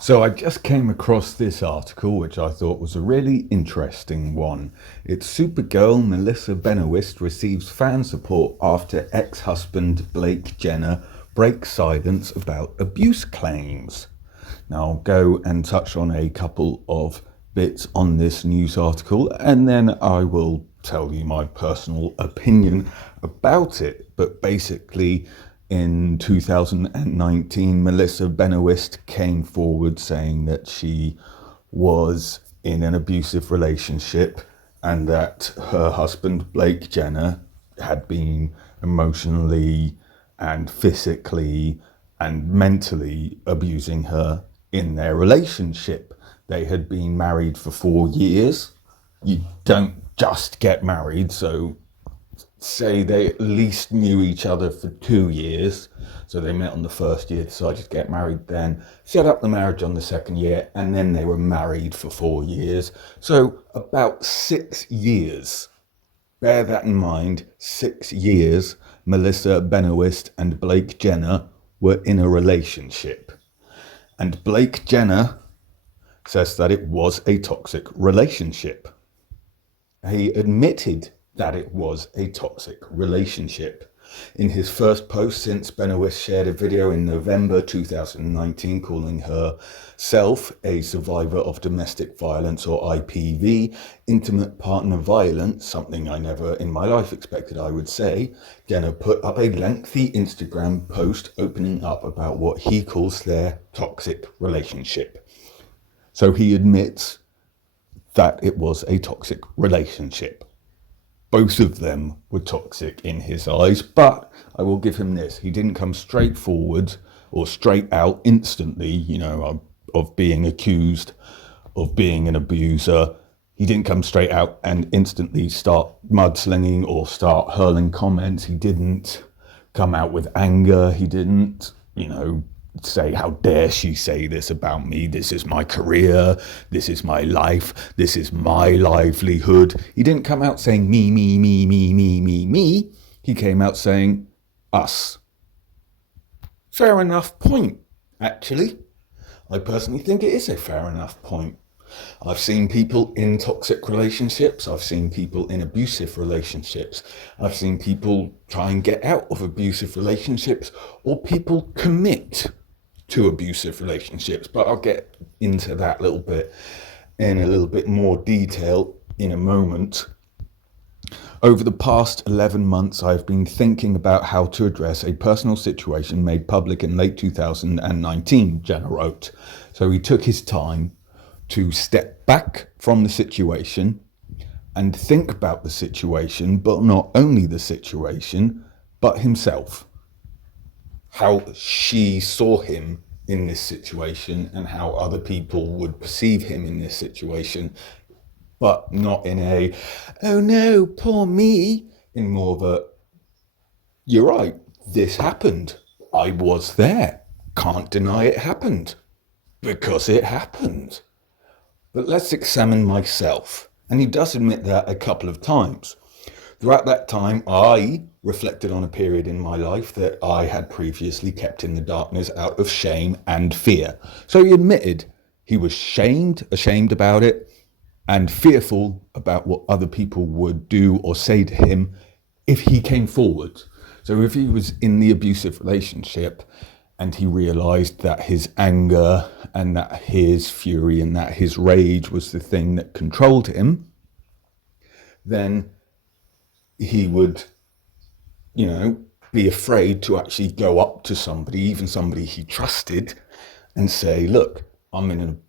So I just came across this article, which I thought was a really interesting one. It's Supergirl Melissa Benoist receives fan support after ex-husband Blake Jenner breaks silence about abuse claims. Now I'll go and touch on a couple of bits on this news article, and then I will tell you my personal opinion about it. But basically, in 2019, Melissa Benoist came forward saying that she was in an abusive relationship and that her husband, Blake Jenner, had been emotionally and physically and mentally abusing her in their relationship. They had been married for 4 years. You don't just get married, so say they at least knew each other for 2 years. So they met on the first year, decided to get married then, set up the marriage on the second year, and then they were married for 4 years. So about 6 years. Bear that in mind, 6 years, Melissa Benoist and Blake Jenner were in a relationship. And Blake Jenner says that it was a toxic relationship. He admitted that it was a toxic relationship. In his first post since Benoist shared a video in November 2019 calling herself a survivor of domestic violence or IPV, intimate partner violence, something I never in my life expected I would say, Jenner put up a lengthy Instagram post opening up about what he calls their toxic relationship. So he admits that it was a toxic relationship. Both of them were toxic in his eyes, but I will give him this. He didn't come straight forward or straight out instantly, of being accused of being an abuser. He didn't come straight out and instantly start mudslinging or start hurling comments. He didn't come out with anger. He didn't, say, how dare she say this about me? This is my career. This is my life. This is my livelihood. He didn't come out saying me, me, me, me, me, me, me. He came out saying us. Fair enough point, actually. I personally think it is a fair enough point. I've seen people in toxic relationships. I've seen people in abusive relationships. I've seen people try and get out of abusive relationships, or people commit to abusive relationships. But I'll get into that little bit in a little bit more detail in a moment. Over the past 11 months, I've been thinking about how to address a personal situation made public in late 2019, Jenner wrote. So he took his time to step back from the situation and think about the situation, but not only the situation, but himself. How she saw him in this situation and how other people would perceive him in this situation, but not in a, oh no, poor me, in more of a, you're right, this happened. I was there. Can't deny it happened. Because it happened. But let's examine myself. And he does admit that a couple of times. Throughout that time, I reflected on a period in my life that I had previously kept in the darkness out of shame and fear. So he admitted he was ashamed about it, and fearful about what other people would do or say to him if he came forward. So if he was in the abusive relationship and he realized that his anger and that his fury and that his rage was the thing that controlled him, then he would, be afraid to actually go up to somebody, even somebody he trusted, and say, look, I'm in an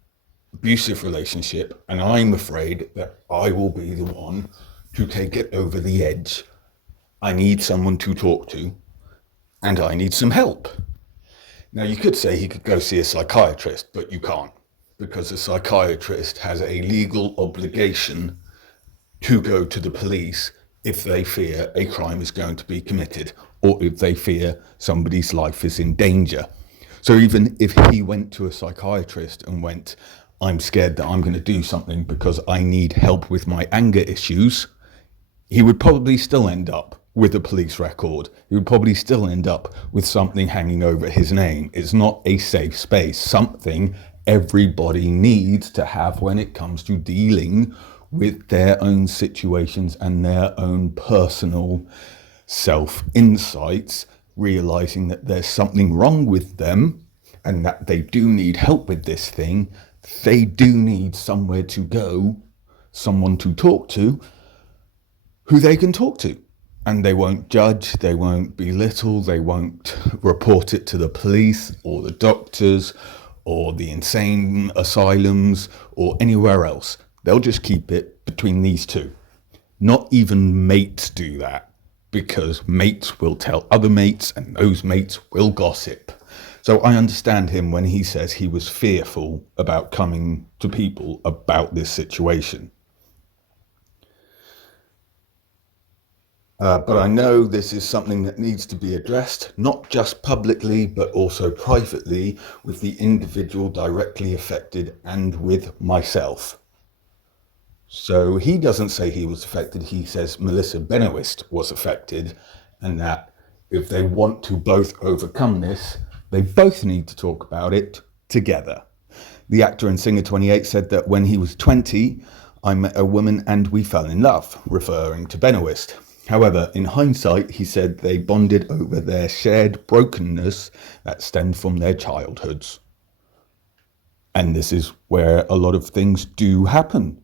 abusive relationship and I'm afraid that I will be the one to take it over the edge. I need someone to talk to and I need some help. Now, you could say he could go see a psychiatrist, but you can't, because a psychiatrist has a legal obligation to go to the police if they fear a crime is going to be committed or if they fear somebody's life is in danger. So even if he went to a psychiatrist and went, I'm scared that I'm going to do something because I need help with my anger issues, he would probably still end up with a police record. He would probably still end up with something hanging over his name. It's not a safe space. Something everybody needs to have when it comes to dealing with their own situations and their own personal self-insights, realizing that there's something wrong with them and that they do need help with this thing. They do need somewhere to go, someone to talk to, who they can talk to. And they won't judge, they won't belittle, they won't report it to the police or the doctors or the insane asylums or anywhere else. They'll just keep it between these two. Not even mates do that, because mates will tell other mates and those mates will gossip. So I understand him when he says he was fearful about coming to people about this situation. But I know this is something that needs to be addressed, not just publicly, but also privately with the individual directly affected and with myself. So he doesn't say he was affected, he says Melissa Benoist was affected, and that if they want to both overcome this, they both need to talk about it together. The actor and singer 28 said that when he was 20, I met a woman and we fell in love, referring to Benoist. However, in hindsight, he said they bonded over their shared brokenness that stemmed from their childhoods. And this is where a lot of things do happen.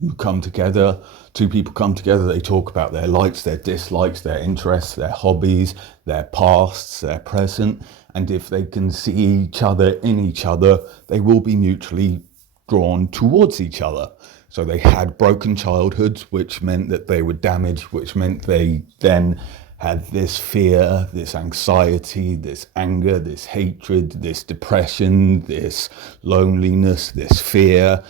You come together, two people come together, they talk about their likes, their dislikes, their interests, their hobbies, their pasts, their present. And if they can see each other in each other, they will be mutually drawn towards each other. So they had broken childhoods, which meant that they were damaged, which meant they then had this fear, this anxiety, this anger, this hatred, this depression, this loneliness, this fear,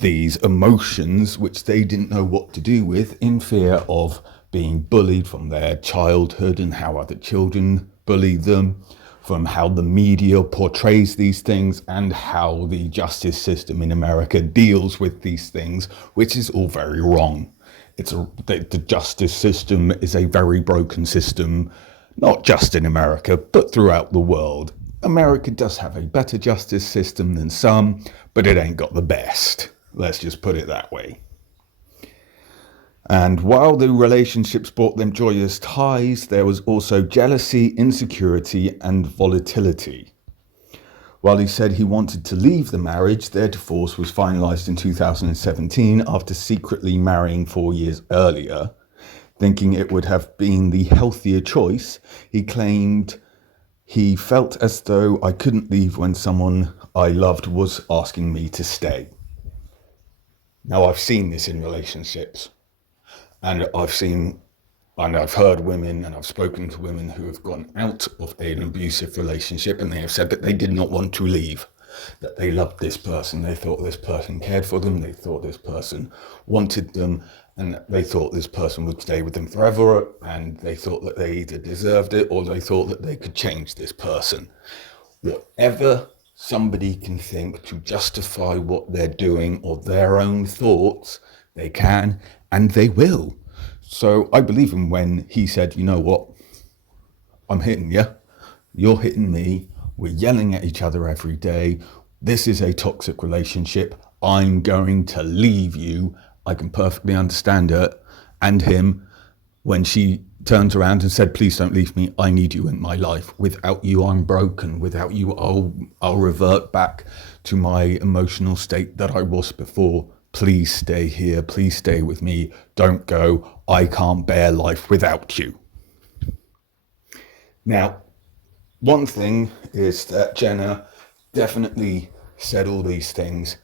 these emotions which they didn't know what to do with, in fear of being bullied from their childhood and how other children bully them, from how the media portrays these things and how the justice system in America deals with these things, which is all very wrong. The justice system is a very broken system, not just in America, but throughout the world. America does have a better justice system than some, but it ain't got the best. Let's just put it that way. And while the relationships brought them joyous highs, there was also jealousy, insecurity, and volatility. While he said he wanted to leave the marriage, their divorce was finalized in 2017 after secretly marrying 4 years earlier. Thinking it would have been the healthier choice, he claimed he felt as though I couldn't leave when someone I loved was asking me to stay. Now, I've seen this in relationships. And I've heard women and I've spoken to women who have gone out of an abusive relationship and they have said that they did not want to leave, that they loved this person, they thought this person cared for them, they thought this person wanted them, and they thought this person would stay with them forever, and they thought that they either deserved it or they thought that they could change this person. Whatever somebody can think to justify what they're doing or their own thoughts, they can and they will. So I believe him when he said, you know what, I'm hitting you, you're hitting me, we're yelling at each other every day, this is a toxic relationship, I'm going to leave you. I can perfectly understand her and him when she turned around and said, please don't leave me, I need you in my life. Without you, I'm broken. Without you, I'll revert back to my emotional state that I was before. Please stay here, please stay with me, don't go, I can't bear life without you. Now, one thing is that Jenna definitely said all these things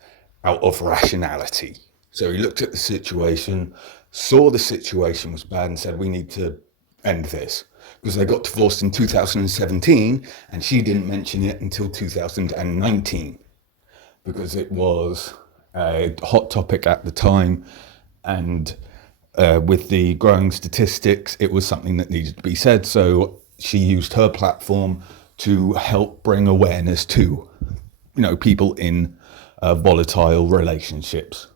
out of rationality. So he looked at the situation, saw the situation was bad and said, we need to end this. Because they got divorced in 2017 and she didn't mention it until 2019 because it was a hot topic at the time, and with the growing statistics, it was something that needed to be said. So she used her platform to help bring awareness to, people in volatile relationships.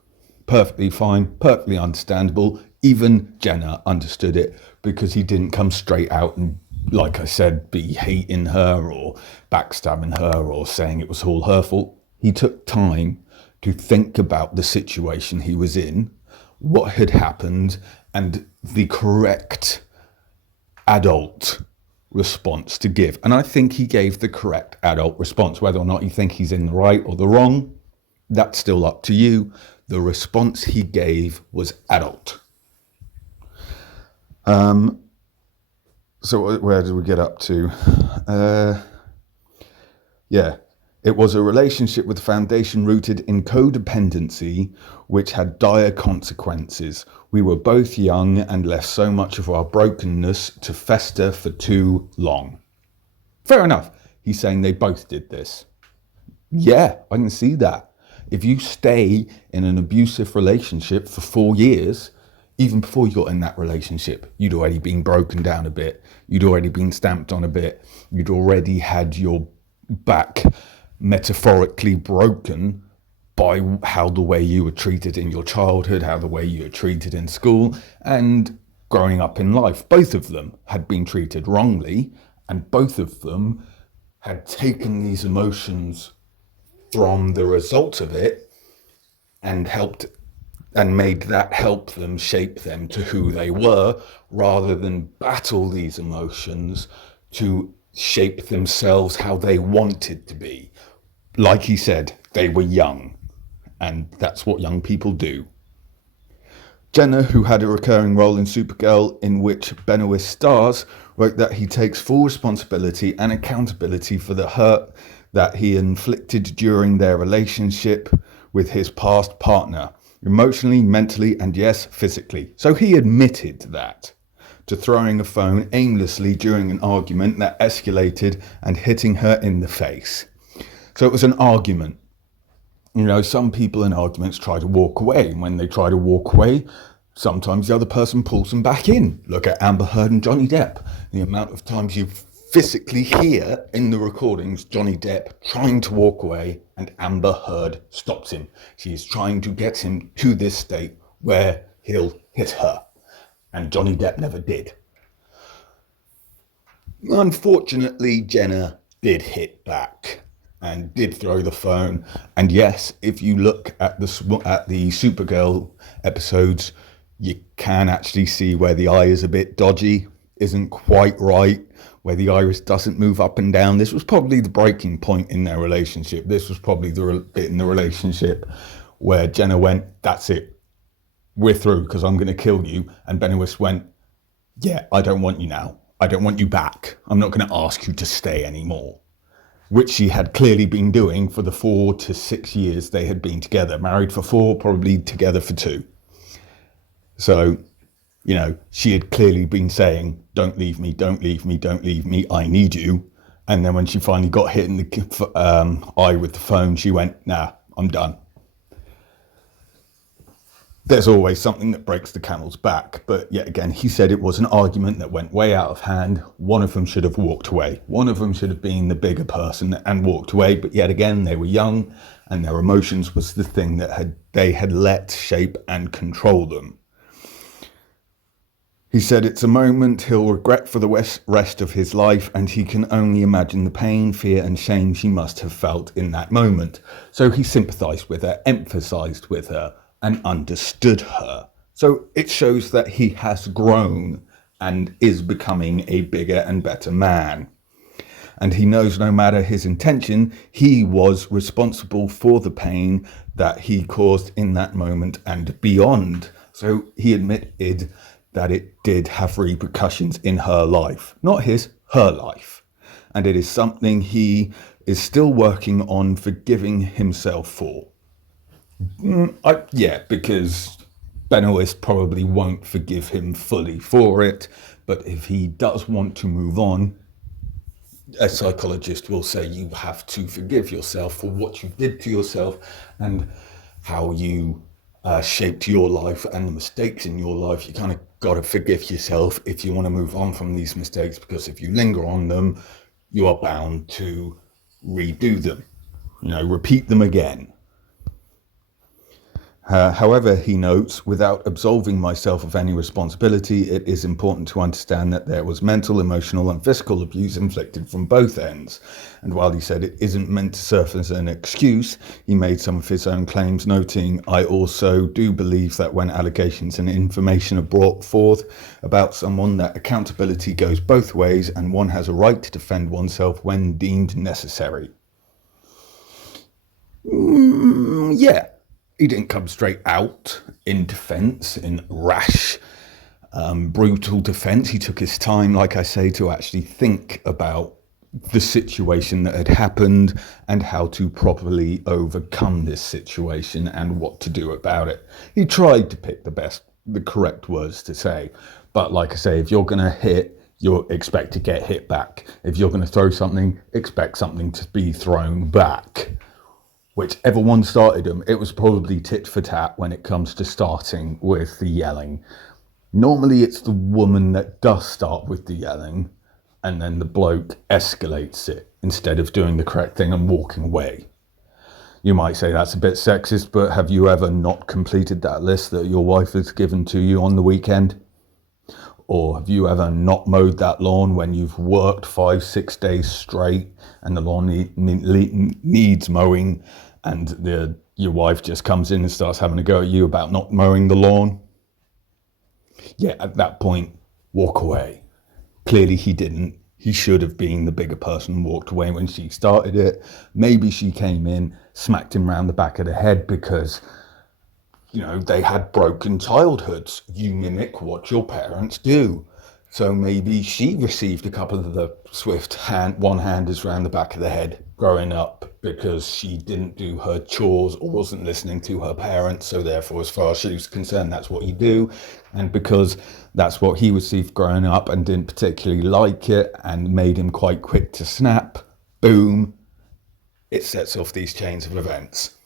Perfectly fine, perfectly understandable. Even Jenna understood it because he didn't come straight out and, like I said, be hating her or backstabbing her or saying it was all her fault. He took time to think about the situation he was in, what had happened, and the correct adult response to give. And I think he gave the correct adult response. Whether or not you think he's in the right or the wrong, that's still up to you. The response he gave was adult. So where did we get up to? It was a relationship with a foundation rooted in codependency, which had dire consequences. We were both young and left so much of our brokenness to fester for too long. Fair enough. He's saying they both did this. Yeah, I can see that. If you stay in an abusive relationship for 4 years, even before you got in that relationship, you'd already been broken down a bit. You'd already been stamped on a bit. You'd already had your back metaphorically broken by how the way you were treated in your childhood, how the way you were treated in school, and growing up in life. Both of them had been treated wrongly, and both of them had taken these emotions from the result of it and helped and made that help them shape them to who they were, rather than battle these emotions to shape themselves how they wanted to be. Like he said, they were young, and that's what young people do. Jenna, who had a recurring role in Supergirl, in which Benoist stars, wrote that he takes full responsibility and accountability for the hurt that he inflicted during their relationship with his past partner, emotionally, mentally, and yes, physically. So he admitted that, to throwing a phone aimlessly during an argument that escalated and hitting her in the face. So it was an argument. You know, some people in arguments try to walk away. And when they try to walk away, sometimes the other person pulls them back in. Look at Amber Heard and Johnny Depp. The amount of times you physically hear in the recordings Johnny Depp trying to walk away and Amber Heard stops him. She is trying to get him to this state where he'll hit her. And Johnny Depp never did. Unfortunately, Jenna did hit back and did throw the phone. And yes, if you look at the Supergirl episodes, you can actually see where the eye is a bit dodgy, isn't quite right, where the iris doesn't move up and down. This was probably the breaking point in their relationship. This was probably the bit in the relationship where Jenna went, that's it, we're through because I'm going to kill you. And Benoist went, yeah, I don't want you now. I don't want you back. I'm not going to ask you to stay anymore. Which she had clearly been doing for the 4 to 6 years they had been together. Married for 4, probably together for 2. So, you know, she had clearly been saying, don't leave me, don't leave me, don't leave me, I need you. And then when she finally got hit in the eye with the phone, she went, nah, I'm done. There's always something that breaks the camel's back. But yet again, he said it was an argument that went way out of hand. One of them should have walked away. One of them should have been the bigger person and walked away. But yet again, they were young and their emotions was the thing that they had let shape and control them. He said it's a moment he'll regret for the rest of his life, and he can only imagine the pain, fear and shame she must have felt in that moment. So he sympathised with her, emphatised with her, and understood her. So it shows that he has grown and is becoming a bigger and better man. And he knows no matter his intention, he was responsible for the pain that he caused in that moment and beyond. So he admitted that it did have repercussions in her life, not his, her life. And it is something he is still working on forgiving himself for. Because Benoist probably won't forgive him fully for it, but if he does want to move on, a psychologist will say you have to forgive yourself for what you did to yourself and how you shaped your life and the mistakes in your life. You kind of got to forgive yourself if you want to move on from these mistakes, because if you linger on them, you are bound to redo them, repeat them again. However, he notes, without absolving myself of any responsibility, it is important to understand that there was mental, emotional, and physical abuse inflicted from both ends. And while he said it isn't meant to serve as an excuse, he made some of his own claims, noting, I also do believe that when allegations and information are brought forth about someone, that accountability goes both ways and one has a right to defend oneself when deemed necessary. Yeah. He didn't come straight out in defence, in rash, brutal defence. He took his time, like I say, to actually think about the situation that had happened and how to properly overcome this situation and what to do about it. He tried to pick the correct words to say. But like I say, if you're going to hit, you expect to get hit back. If you're going to throw something, expect something to be thrown back. Whichever one started them, it was probably tit for tat when it comes to starting with the yelling. Normally it's the woman that does start with the yelling, and then the bloke escalates it instead of doing the correct thing and walking away. You might say that's a bit sexist, but have you ever not completed that list that your wife has given to you on the weekend? Or have you ever not mowed that lawn when you've worked 5-6 days straight and the lawn needs mowing, and your wife just comes in and starts having a go at you about not mowing the lawn? Yeah, at that point, walk away. Clearly he didn't. He should have been the bigger person and walked away when she started it. Maybe she came in, smacked him round the back of the head because, they had broken childhoods. You mimic what your parents do. So maybe she received a couple of the swift one-handers round the back of the head growing up because she didn't do her chores or wasn't listening to her parents. So therefore, as far as she was concerned, that's what you do. And because that's what he received growing up and didn't particularly like it and made him quite quick to snap, boom, it sets off these chains of events.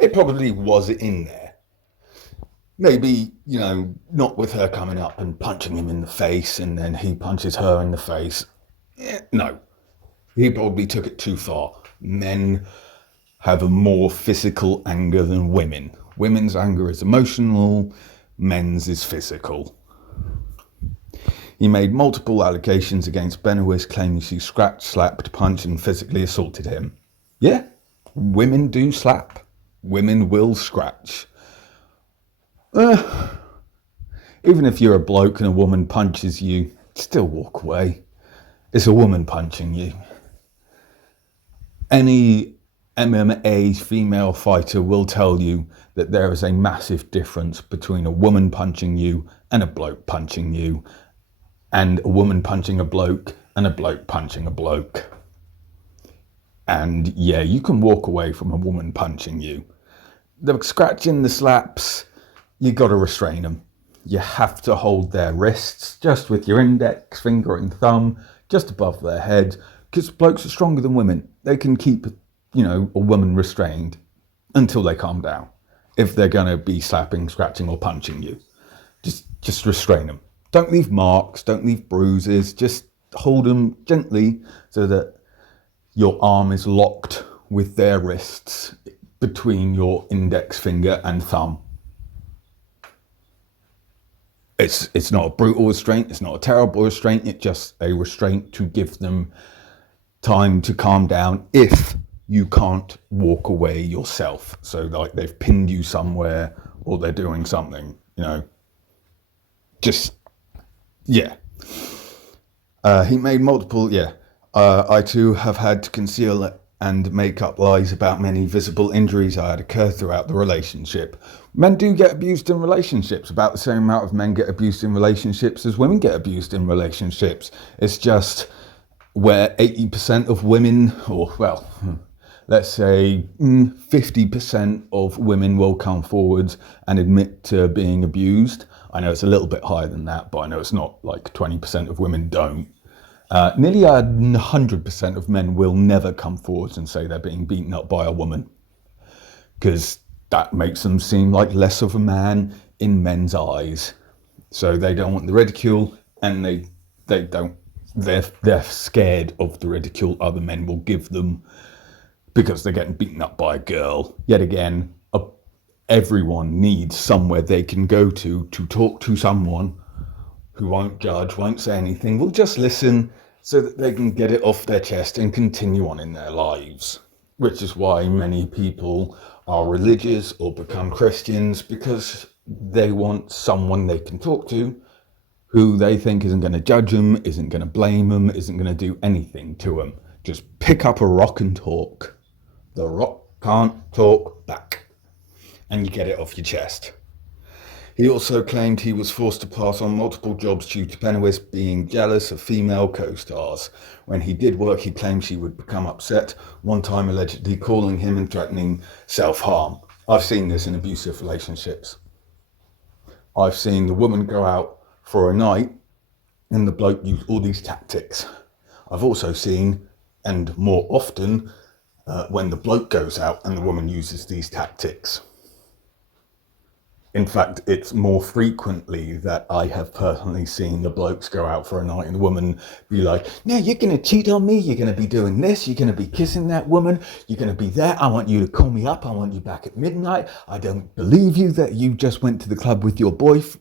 It probably was in there. Maybe, not with her coming up and punching him in the face and then he punches her in the face. No, he probably took it too far. Men have a more physical anger than women. Women's anger is emotional, men's is physical. He made multiple allegations against Benoist, claiming she scratched, slapped, punched and physically assaulted him. Yeah, women do slap. Women will scratch. Even if you're a bloke and a woman punches you, still walk away. It's a woman punching you. Any MMA female fighter will tell you that there is a massive difference between a woman punching you and a bloke punching you, and a woman punching a bloke and a bloke punching a bloke. And yeah, you can walk away from a woman punching you. The scratching, the slaps, you got to restrain them. You have to hold their wrists just with your index finger and thumb just above their head, because blokes are stronger than women. They can keep, a woman restrained until they calm down. If they're going to be slapping, scratching or punching you, just restrain them. Don't leave marks, don't leave bruises, just hold them gently so that your arm is locked with their wrists between your index finger and thumb. It's not a brutal restraint, it's not a terrible restraint, it's just a restraint to give them time to calm down if you can't walk away yourself. So like they've pinned you somewhere or they're doing something, He made multiple, I too have had to conceal and make up lies about many visible injuries I had occurred throughout the relationship. Men do get abused in relationships. About the same amount of men get abused in relationships as women get abused in relationships. It's just where 80% of women, let's say 50% of women will come forward and admit to being abused. I know it's a little bit higher than that, but I know it's not like 20% of women don't. Nearly 100% of men will never come forward and say they're being beaten up by a woman, because that makes them seem like less of a man in men's eyes. So they don't want the ridicule, and they're scared of the ridicule other men will give them because they're getting beaten up by a girl. Yet again, Everyone needs somewhere they can go to talk to someone who won't judge, won't say anything, will just listen so that they can get it off their chest and continue on in their lives. Which is why many people are religious or become Christians, because they want someone they can talk to who they think isn't going to judge them, isn't going to blame them, isn't going to do anything to them. Just pick up a rock and talk. The rock can't talk back. And you get it off your chest. He also claimed he was forced to pass on multiple jobs due to Benoist being jealous of female co-stars. When he did work, he claimed she would become upset, one time allegedly calling him and threatening self-harm. I've seen this in abusive relationships. I've seen the woman go out for a night and the bloke use all these tactics. I've also seen, and more often, when the bloke goes out and the woman uses these tactics. In fact, it's more frequently that I have personally seen the blokes go out for a night and the woman be like, no, you're going to cheat on me, you're going to be doing this, you're going to be kissing that woman, you're going to be there, I want you to call me up, I want you back at midnight, I don't believe you that you just went to the club with your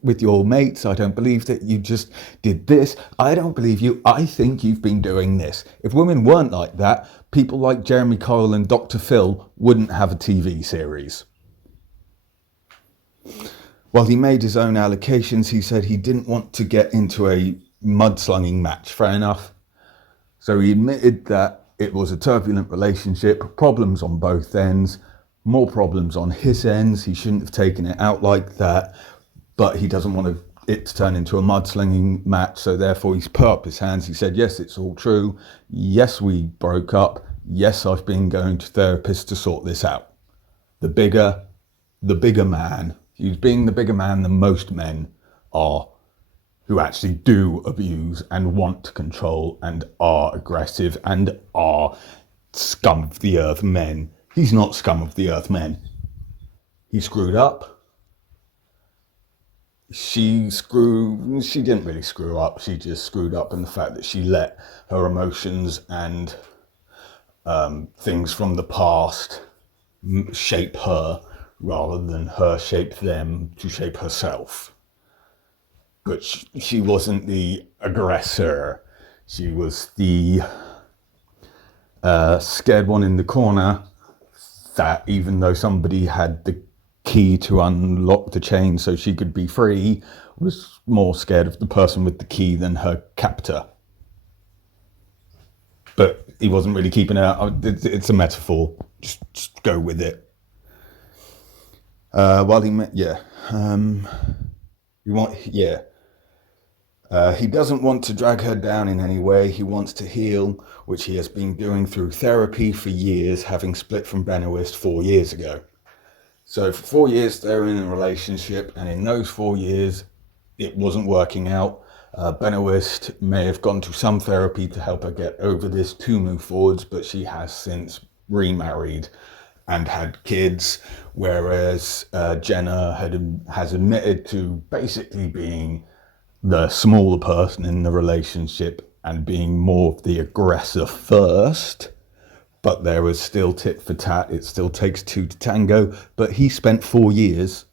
with your mates, I don't believe that you just did this, I don't believe you, I think you've been doing this. If women weren't like that, people like Jeremy Kyle and Dr. Phil wouldn't have a TV series. While he made his own allocations, he said he didn't want to get into a mudslinging match. Fair enough. So he admitted that it was a turbulent relationship, problems on both ends, more problems on his ends. He shouldn't have taken it out like that, but he doesn't want it to turn into a mudslinging match. So therefore he's put up his hands. He said, yes, it's all true. Yes, we broke up. Yes, I've been going to therapists to sort this out. The bigger man. He's being the bigger man than most men are, who actually do abuse and want to control and are aggressive and are scum of the earth men. He's not scum of the earth men. He screwed up. She didn't really screw up. She just screwed up in the fact that she let her emotions and things from the past shape her, rather than her shape them to shape herself. But she wasn't the aggressor. She was the scared one in the corner that, even though somebody had the key to unlock the chain so she could be free, was more scared of the person with the key than her captor. But he wasn't really keeping her. It's a metaphor. Just go with it. He doesn't want to drag her down in any way. He wants to heal, which he has been doing through therapy for years, having split from Benoist 4 years ago. So for 4 years they're in a relationship, and in those 4 years it wasn't working out. Benoist may have gone to some therapy to help her get over this to move forwards, but she has since remarried and had kids, whereas Jenna has admitted to basically being the smaller person in the relationship and being more of the aggressor first. But there was still tit for tat. It still takes two to tango. But he spent 4 years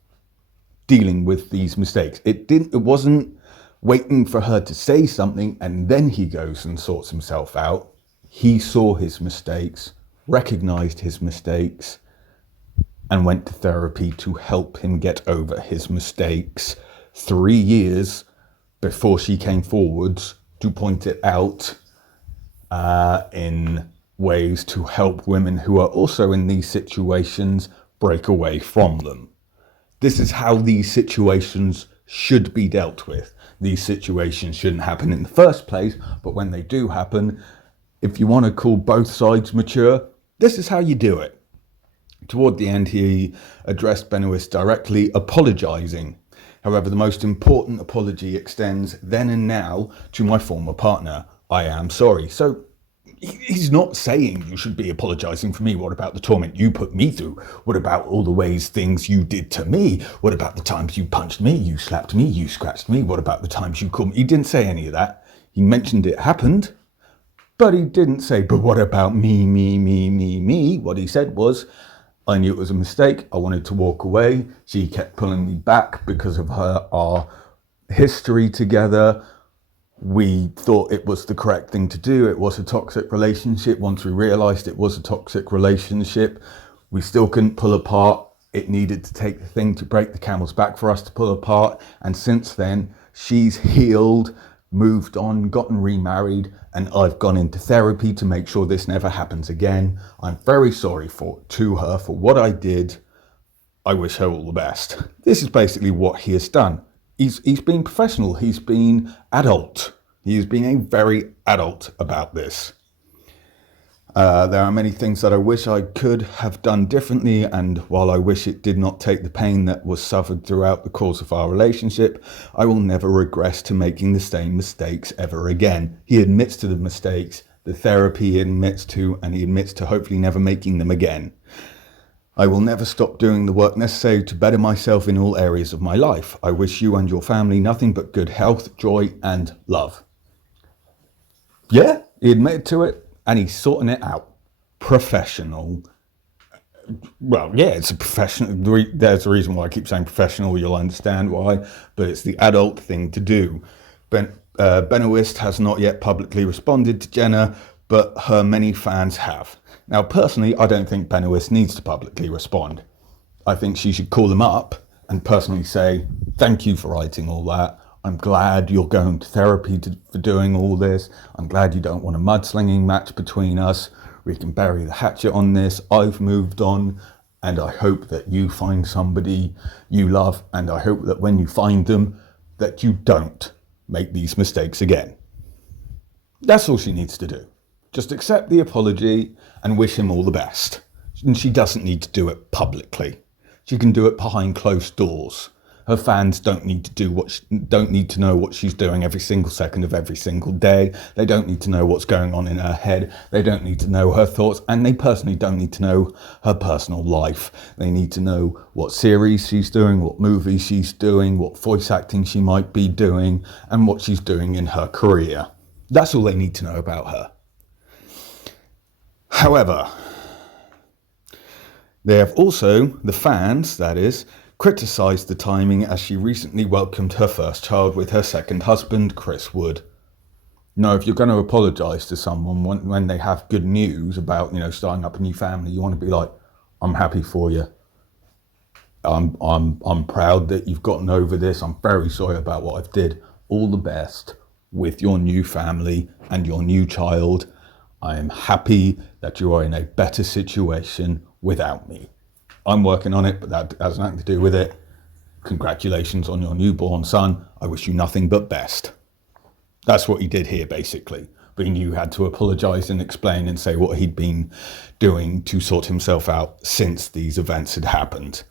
dealing with these mistakes. It wasn't waiting for her to say something and then he goes and sorts himself out. He saw his mistakes, recognized his mistakes, and went to therapy to help him get over his mistakes 3 years before she came forwards to point it out in ways to help women who are also in these situations break away from them. This is how these situations should be dealt with. These situations shouldn't happen in the first place, but when they do happen, if you want to call both sides mature, this is how you do it. Toward the end, he addressed Benoist directly, apologising. However, the most important apology extends then and now to my former partner. I am sorry. So he's not saying you should be apologising for me. What about the torment you put me through? What about all the things you did to me? What about the times you punched me, you slapped me, you scratched me? What about the times you called me? He didn't say any of that. He mentioned it happened, but he didn't say, but what about me? What he said was, I knew it was a mistake. I wanted to walk away. She kept pulling me back because of our history together. We thought it was the correct thing to do. It was a toxic relationship. Once we realized it was a toxic relationship, we still couldn't pull apart. It needed to take the thing to break the camel's back for us to pull apart. And since then, she's healed, moved on, gotten remarried, and I've gone into therapy to make sure this never happens again. I'm very sorry to her for what I did. I wish her all the best. This is basically what he has done. He's been professional. He's been adult. He is being a very adult about this. There are many things that I wish I could have done differently, and while I wish it did not take the pain that was suffered throughout the course of our relationship, I will never regress to making the same mistakes ever again. He admits to the mistakes, the therapy he admits to, and he admits to hopefully never making them again. I will never stop doing the work necessary to better myself in all areas of my life. I wish you and your family nothing but good health, joy, and love. Yeah, he admitted to it. And he's sorting it out. Professional. Well, yeah, it's a professional. There's a reason why I keep saying professional. You'll understand why. But it's the adult thing to do. Benoist has not yet publicly responded to Jenna, but her many fans have. Now, personally, I don't think Benoist needs to publicly respond. I think she should call him up and personally say, thank you for writing all that. I'm glad you're going to therapy for doing all this. I'm glad you don't want a mudslinging match between us. We can bury the hatchet on this. I've moved on, and I hope that you find somebody you love, and I hope that when you find them, that you don't make these mistakes again. That's all she needs to do. Just accept the apology and wish him all the best. And she doesn't need to do it publicly. She can do it behind closed doors. Her fans don't need to know what she's doing every single second of every single day. They don't need to know what's going on in her head. They don't need to know her thoughts, and they personally don't need to know her personal life. They need to know what series she's doing, what movies she's doing, what voice acting she might be doing, and what she's doing in her career. That's all they need to know about her. However, they have also, the fans, that is, criticised the timing as she recently welcomed her first child with her second husband, Chris Wood. Now, if you're going to apologise to someone when they have good news about, starting up a new family, you want to be like, I'm happy for you. I'm proud that you've gotten over this. I'm very sorry about what I've did. All the best with your new family and your new child. I am happy that you are in a better situation without me. I'm working on it, but that has nothing to do with it. Congratulations on your newborn son. I wish you nothing but best. That's what he did here, basically. But he knew he had to apologise and explain and say what he'd been doing to sort himself out since these events had happened.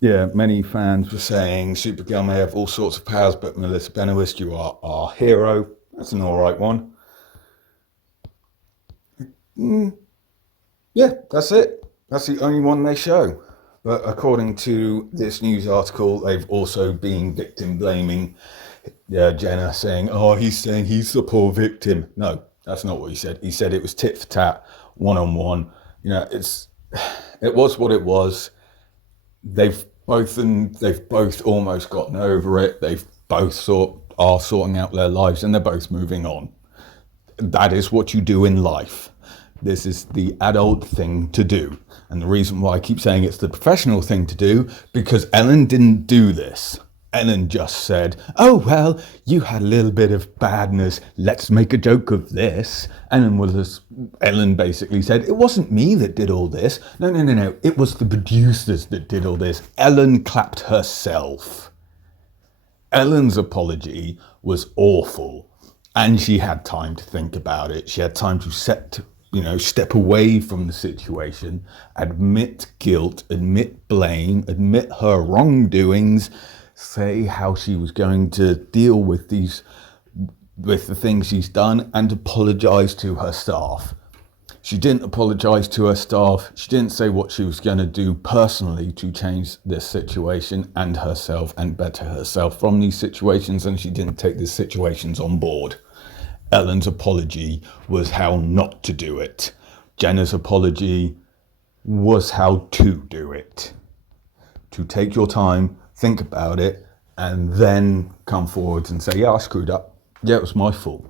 Yeah, many fans were saying Supergirl may have all sorts of powers, but Melissa Benoist, you are our hero. That's an all right one. Yeah, that's it. That's the only one they show. But according to this news article, they've also been victim blaming Jenna, saying, he's saying he's the poor victim. No, that's not what he said. He said it was tit for tat, one-on-one. It was what it was. They've both almost gotten over it. They've both are sorting out their lives, and they're both moving on. That is what you do in life. This is the adult thing to do. And the reason why I keep saying it's the professional thing to do, because Ellen didn't do this. Ellen just said, oh, well, you had a little bit of badness. Let's make a joke of this. Ellen basically said, it wasn't me that did all this. No. It was the producers that did all this. Ellen clapped herself. Ellen's apology was awful. And she had time to think about it. She had time to step away from the situation, admit guilt, admit blame, admit her wrongdoings, say how she was going to deal with the things she's done, and apologise to her staff. She didn't apologise to her staff. She didn't say what she was going to do personally to change this situation and herself and better herself from these situations, and she didn't take these situations on board. Ellen's apology was how not to do it. Jenna's apology was how to do it. To take your time, think about it, and then come forwards and say, yeah, I screwed up. Yeah, it was my fault.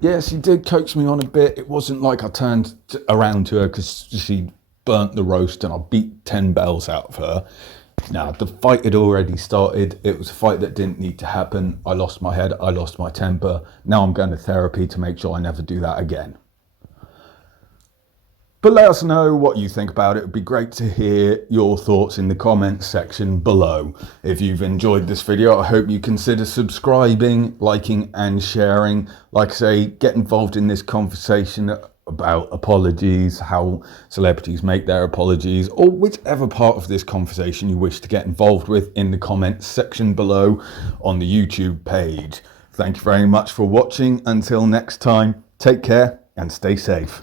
Yes, she did coax me on a bit. It wasn't like I turned around to her because she burnt the roast and I beat 10 bells out of her. Now, the fight had already started. It was a fight that didn't need to happen. I lost my head. I lost my temper. Now I'm going to therapy to make sure I never do that again. But let us know what you think about it. It'd be great to hear your thoughts in the comments section below. If you've enjoyed this video, I hope you consider subscribing, liking and sharing. Like I say, get involved in this conversation about apologies, how celebrities make their apologies, or whichever part of this conversation you wish to get involved with in the comments section below on the YouTube page. Thank you very much for watching. Until next time, take care and stay safe.